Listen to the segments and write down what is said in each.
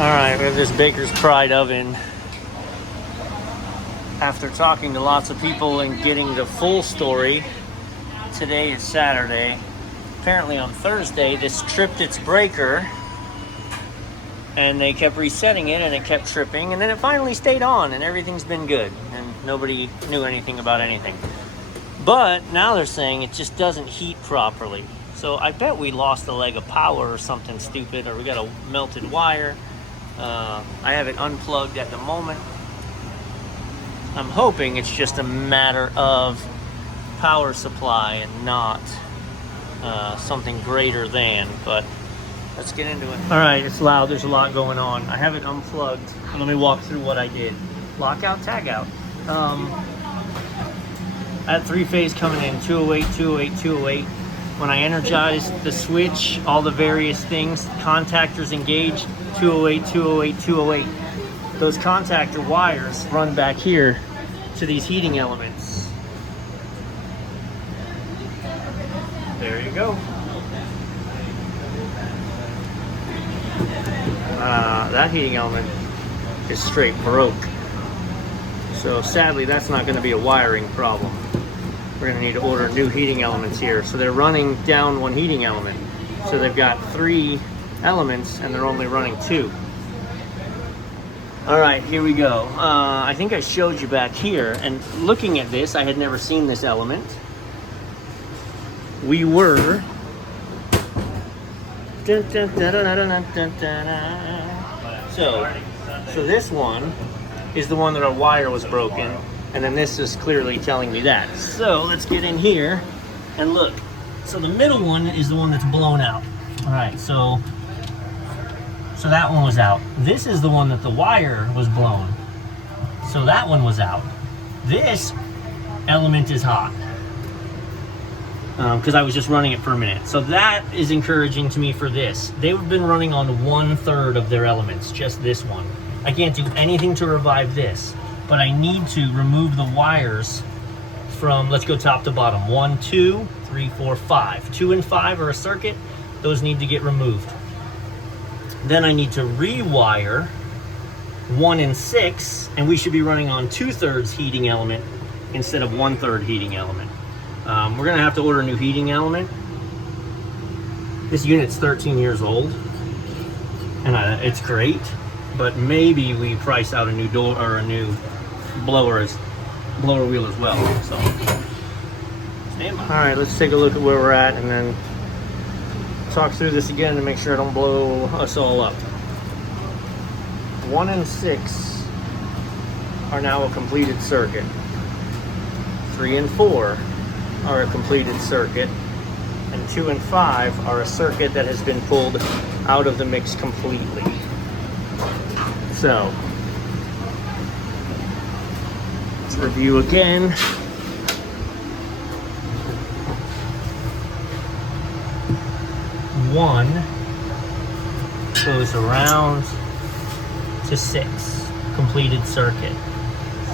Alright, we have this Baker's Pride oven. After talking to lots of people and getting the full story, today is Saturday. Apparently on Thursday, this tripped its breaker and they kept resetting it and it kept tripping, and then it finally stayed on and everything's been good and nobody knew anything about anything. But now they're saying it just doesn't heat properly. So I bet we lost a leg of power or something stupid, or we got a melted wire. I have it unplugged at the moment. I'm hoping it's just a matter of power supply and not something greater than, but let's get into it. All right, it's loud. There's a lot going on. I have it unplugged. Let me walk through what I did. Lockout, tag out. I had three-phase coming in, 208, 208, 208. When I energized the switch, all the various things, contactors engaged, 208, 208, 208. Those contactor wires run back here to these heating elements. There you go. That heating element is straight broke. So sadly, that's not going to be a wiring problem. We're going to need to order new heating elements here. So they're running down one heating element. So they've got 3 elements and they're only running 2. All right, here we go. I think I showed you back here, and looking at this, I had never seen this element. We were so this one is the one that our wire was broken, and then this is clearly telling me that. So let's get in here and look. So the middle one is the one that's blown out. All right, so that one was out. This is the one that the wire was blown. So that one was out. This element is hot because I was just running it for a minute. So that is encouraging to me for this. They've been running on 1/3 of their elements, just this one. I can't do anything to revive this, but I need to remove the wires from, let's go top to bottom. 1, 2, 3, 4, 5. 2 and 5 are a circuit. Those need to get removed. Then I need to rewire 1 and 6, and we should be running on 2/3 heating element instead of 1/3 heating element. We're gonna have to order a new heating element. This unit's 13 years old, and it's great, but maybe we price out a new door or a new blower wheel as well. So, stand by. All right, let's take a look at where we're at, and then talk through this again to make sure I don't blow us all up. 1 and 6 are now a completed circuit. 3 and 4 are a completed circuit. And 2 and 5 are a circuit that has been pulled out of the mix completely. So, let's review again. One goes around to 6, completed circuit.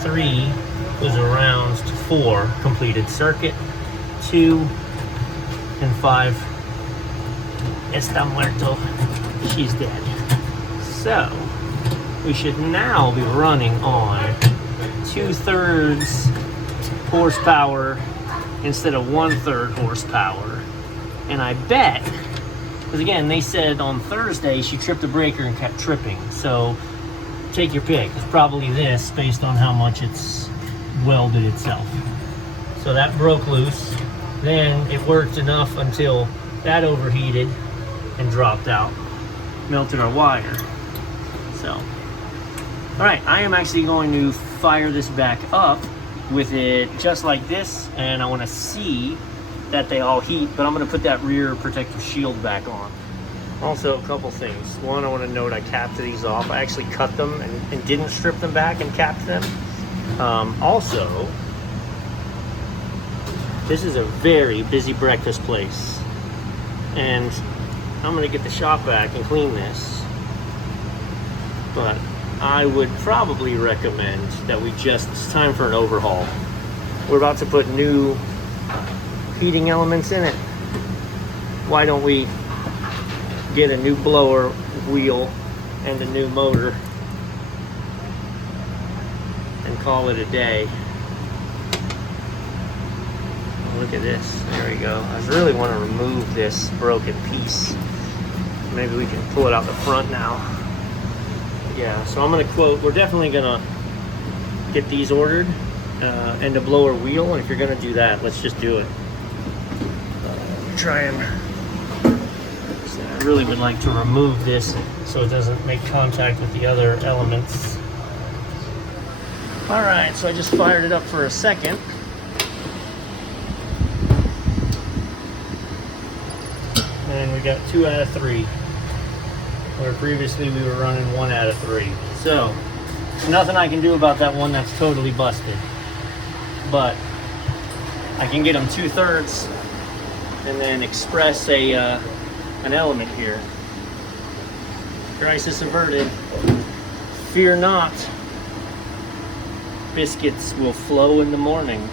3 goes around to 4, completed circuit. 2 and 5, está muerto, she's dead. So, we should now be running on 2/3 horsepower instead of 1/3 horsepower. And I bet, because again, they said on Thursday she tripped a breaker and kept tripping. So take your pick. It's probably this based on how much it's welded itself. So that broke loose. Then it worked enough until that overheated and dropped out, melted our wire. So, all right, I am actually going to fire this back up with it just like this, and I want to see that they all heat, but I'm going to put that rear protective shield back on. Also, a couple things. One, I want to note I capped these off. I actually cut them and didn't strip them back and capped them. Also, this is a very busy breakfast place, and I'm going to get the shop vac and clean this, but I would probably recommend that it's time for an overhaul. We're about to put new heating elements in it. Why don't we get a new blower wheel and a new motor and call it a day. Oh, look at this. There we go. I really want to remove this broken piece. Maybe we can pull it out the front now. Yeah, so I'm going to quote, we're definitely going to get these ordered and a blower wheel. And if you're going to do that, let's just do it. Try and... I really would like to remove this so it doesn't make contact with the other elements. Alright, so I just fired it up for a second. And we got 2 out of 3. Where previously we were running 1 out of 3. So, there's nothing I can do about that one that's totally busted. But I can get them 2/3 and then express an element here. Crisis averted. Fear not. Biscuits will flow in the morning.